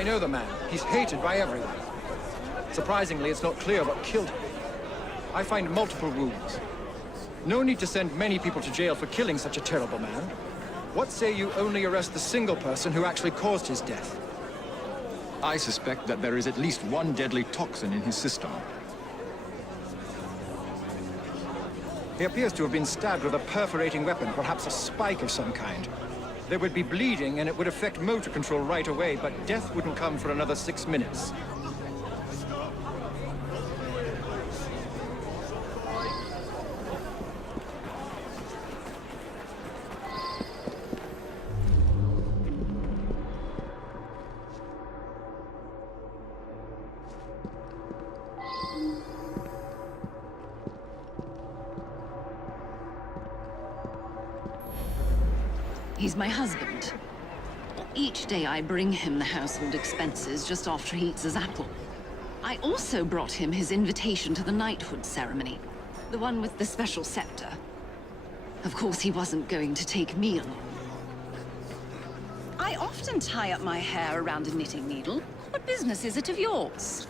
I know the man. He's hated by everyone. Surprisingly, it's not clear what killed him. I find multiple wounds. No need to send many people to jail for killing such a terrible man. What say you only arrest the single person who actually caused his death? I suspect that there is at least one deadly toxin in his system. He appears to have been stabbed with a perforating weapon, perhaps a spike of some kind. There would be bleeding, and it would affect motor control right away, but death wouldn't come for another 6 minutes. He's my husband. Each day I bring him the household expenses just after he eats his apple. I also brought him his invitation to the knighthood ceremony, the one with the special scepter. Of course, he wasn't going to take me along. I often tie up my hair around a knitting needle. What business is it of yours?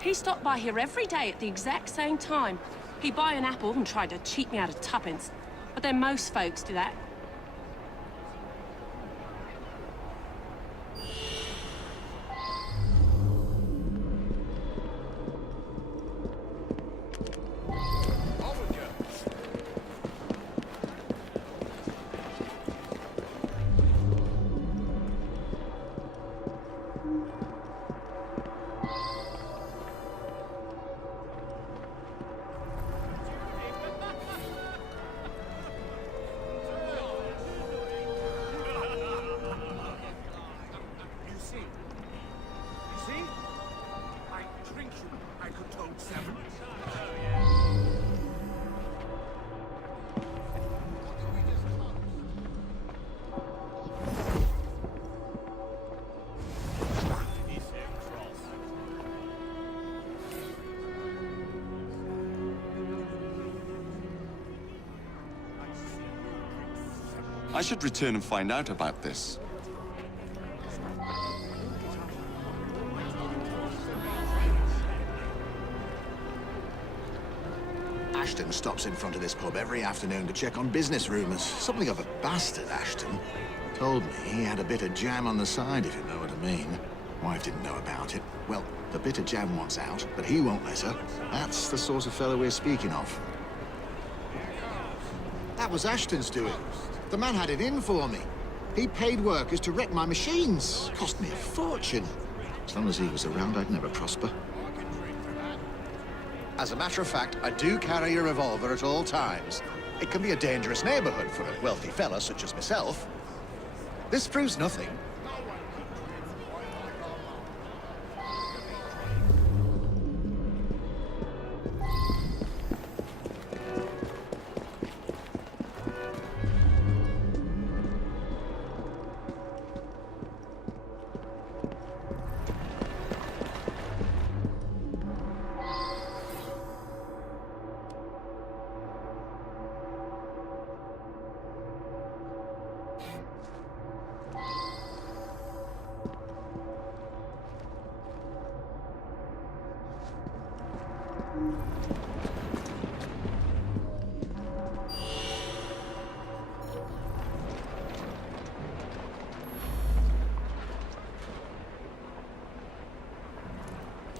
He stopped by here every day at the exact same time. He'd buy an apple and try to cheat me out of tuppence. But then most folks do that. I should return and find out about this. Ashton stops in front of this pub every afternoon to check on business rumors. Something of a bastard, Ashton. Told me he had a bit of jam on the side, if you know what I mean. Wife didn't know about it. Well, the bit of jam wants out, but he won't let her. That's the sort of fellow we're speaking of. That was Ashton's doing. The man had it in for me. He paid workers to wreck my machines. Cost me a fortune. As long as he was around, I'd never prosper. As a matter of fact, I do carry a revolver at all times. It can be a dangerous neighborhood for a wealthy fella such as myself. This proves nothing.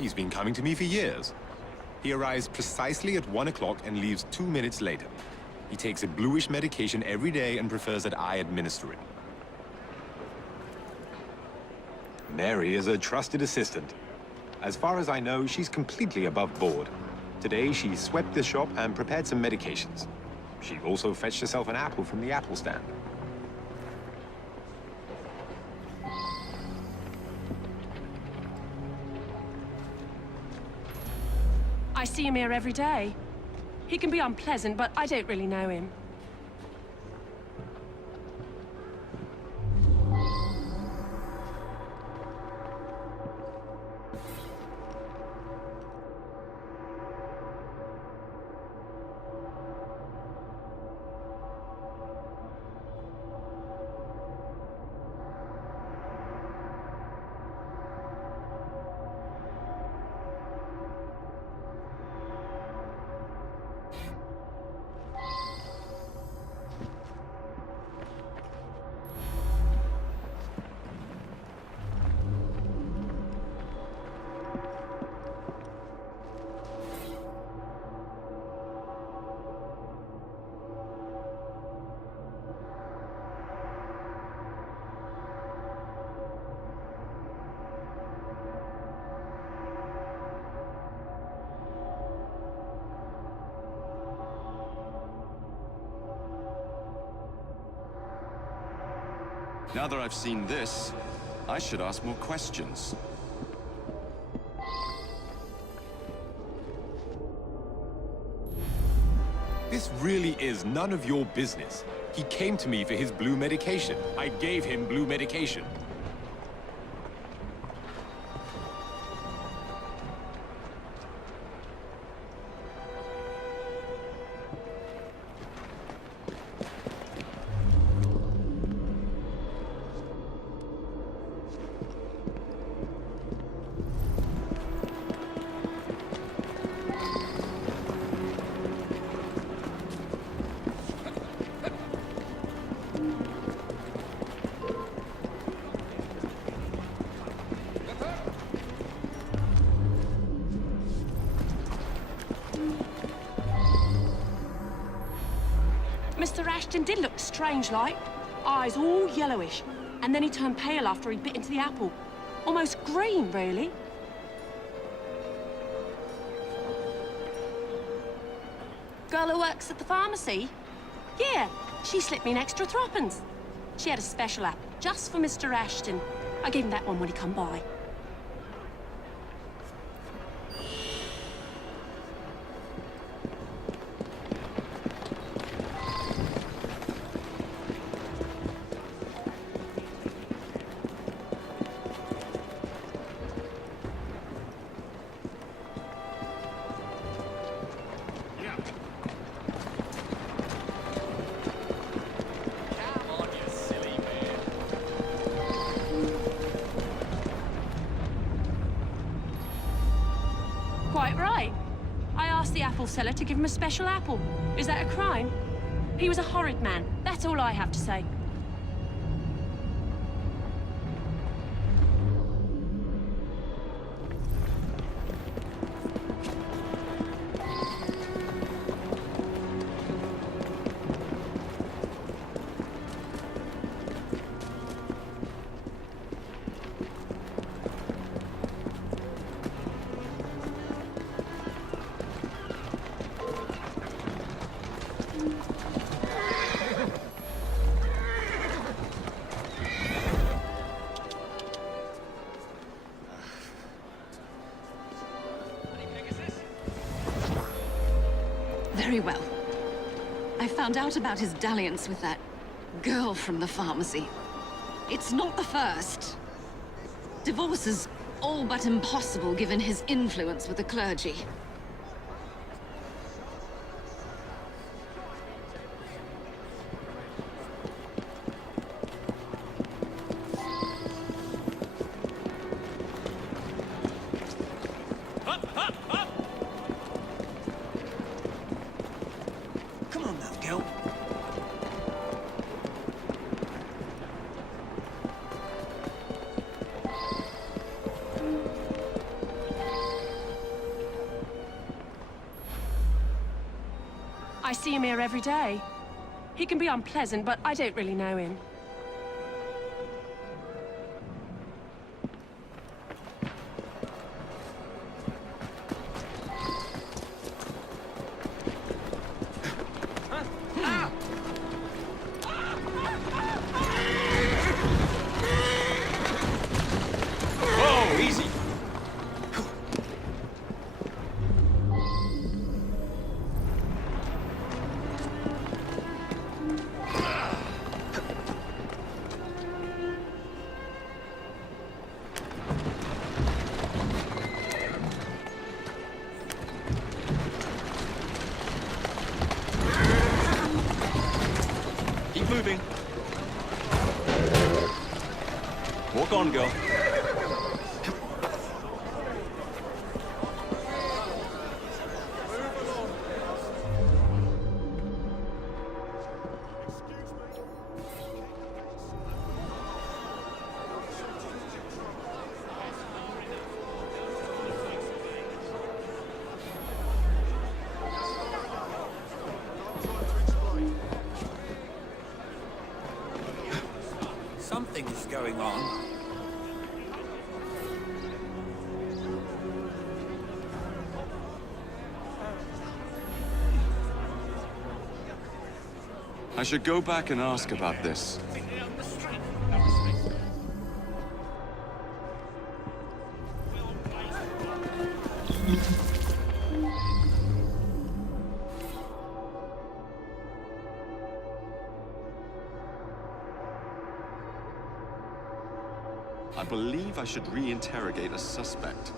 He's been coming to me for years. He arrives precisely at 1 o'clock and leaves 2 minutes later. He takes a bluish medication every day and prefers that I administer it. Mary is a trusted assistant. As far as I know, she's completely above board. Today, she swept the shop and prepared some medications. She also fetched herself an apple from the apple stand. I see him here every day. He can be unpleasant, but I don't really know him. Now that I've seen this, I should ask more questions. This really is none of your business. He came to me for his blue medication. I gave him blue medication. Mr. Ashton did look strange-like. Eyes all yellowish. And then he turned pale after he bit into the apple. Almost green, really. Girl who works at the pharmacy? Yeah, she slipped me an extra threepence. She had a special apple, just for Mr. Ashton. I gave him that one when he come by. Quite right. I asked the apple seller to give him a special apple. Is that a crime? He was a horrid man. That's all I have to say. Very well. I found out about his dalliance with that girl from the pharmacy. It's not the first. Divorce is all but impossible given his influence with the clergy. Come on now, girl. I see him here every day. He can be unpleasant, but I don't really know him. Whoa, easy! Keep moving. Walk on, girl. Something's going on. I should go back and ask about this. I believe I should re-interrogate a suspect.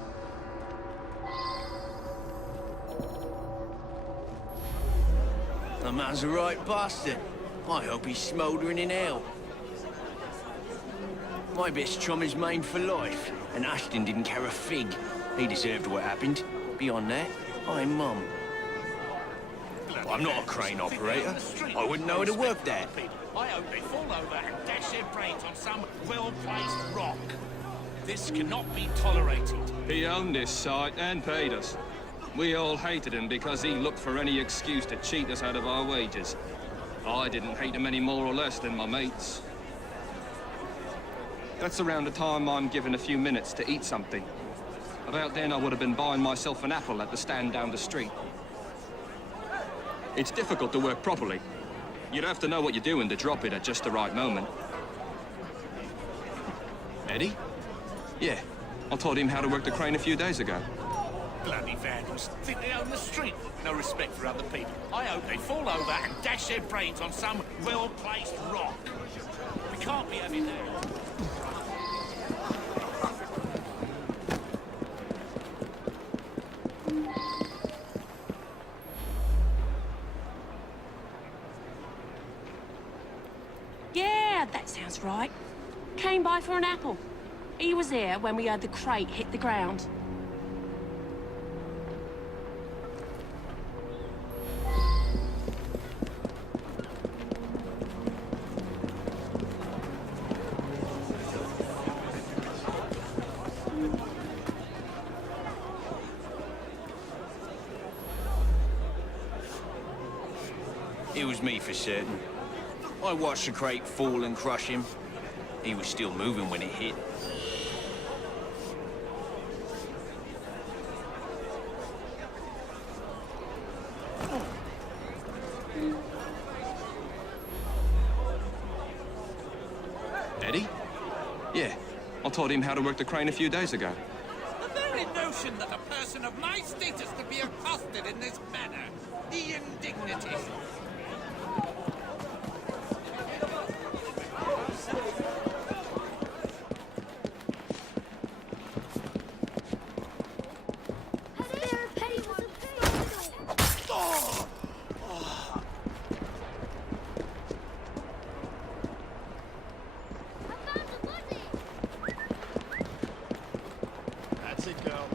The man's a right bastard. I hope he's smouldering in hell. My best chum is maimed for life, and Ashton didn't care a fig. He deserved what happened. Beyond that, I'm mum. I'm not a crane operator. I wouldn't know how to work that. I hope they fall over and dash their brains on some well-placed rock. This cannot be tolerated. He owned this site and paid us. We all hated him because he looked for any excuse to cheat us out of our wages. I didn't hate him any more or less than my mates. That's around the time I'm given a few minutes to eat something. About then I would have been buying myself an apple at the stand down the street. It's difficult to work properly. You'd have to know what you're doing to drop it at just the right moment. Eddie? Yeah, I taught him how to work the crane a few days ago. Bloody vandals think they own the street. No respect for other people. I hope they fall over and dash their brains on some well-placed rock. We can't be having that. Yeah, that sounds right. Came by for an apple. He was there when we heard the crate hit the ground. It was me for certain. I watched the crate fall and crush him. He was still moving when it hit. Eddie? Yeah, I taught him how to work the crane a few days ago. The very notion that a person of my status could be accosted in this manner. The indignity. That's it, girl.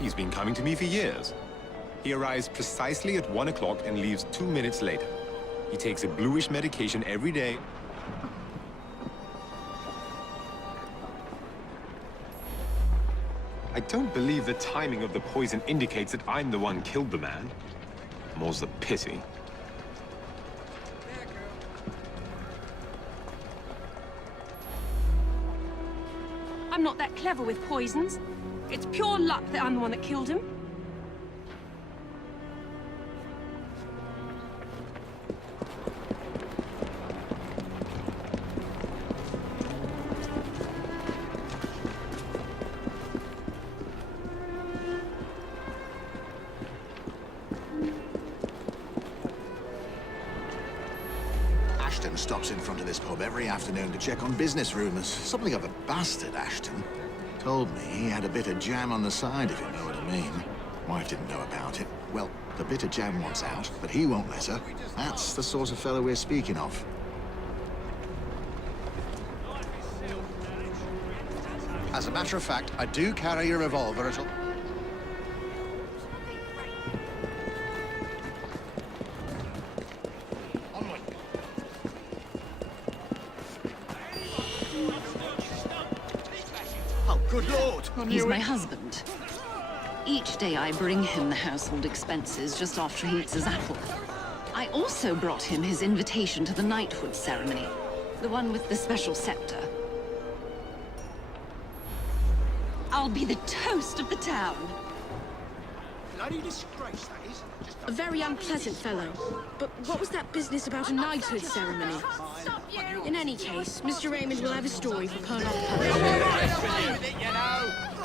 He's been coming to me for years. He arrives precisely at 1 o'clock and leaves 2 minutes later. He takes a bluish medication every day. I don't believe the timing of the poison indicates that I'm the one killed the man. More's the pity. I'm not that clever with poisons. It's pure luck that I'm the one that killed him. Ashton stops in front of this pub every afternoon to check on business rumours. Something of a bastard, Ashton. Told me he had a bit of jam on the side, if you know what I mean. Wife didn't know about it. Well, the bit of jam wants out, but he won't let her. That's the sort of fellow we're speaking of. As a matter of fact, I do carry a revolver at all. Oh, good Lord! He's my husband. Each day I bring him the household expenses just after he eats his apple. I also brought him his invitation to the knighthood ceremony, the one with the special scepter. I'll be the toast of the town. bloody disgrace, that is. A very unpleasant fellow. But what was that business about a knighthood ceremony? In any case, Mr. Raymond will have a story for Colonel Poe. With it, you know.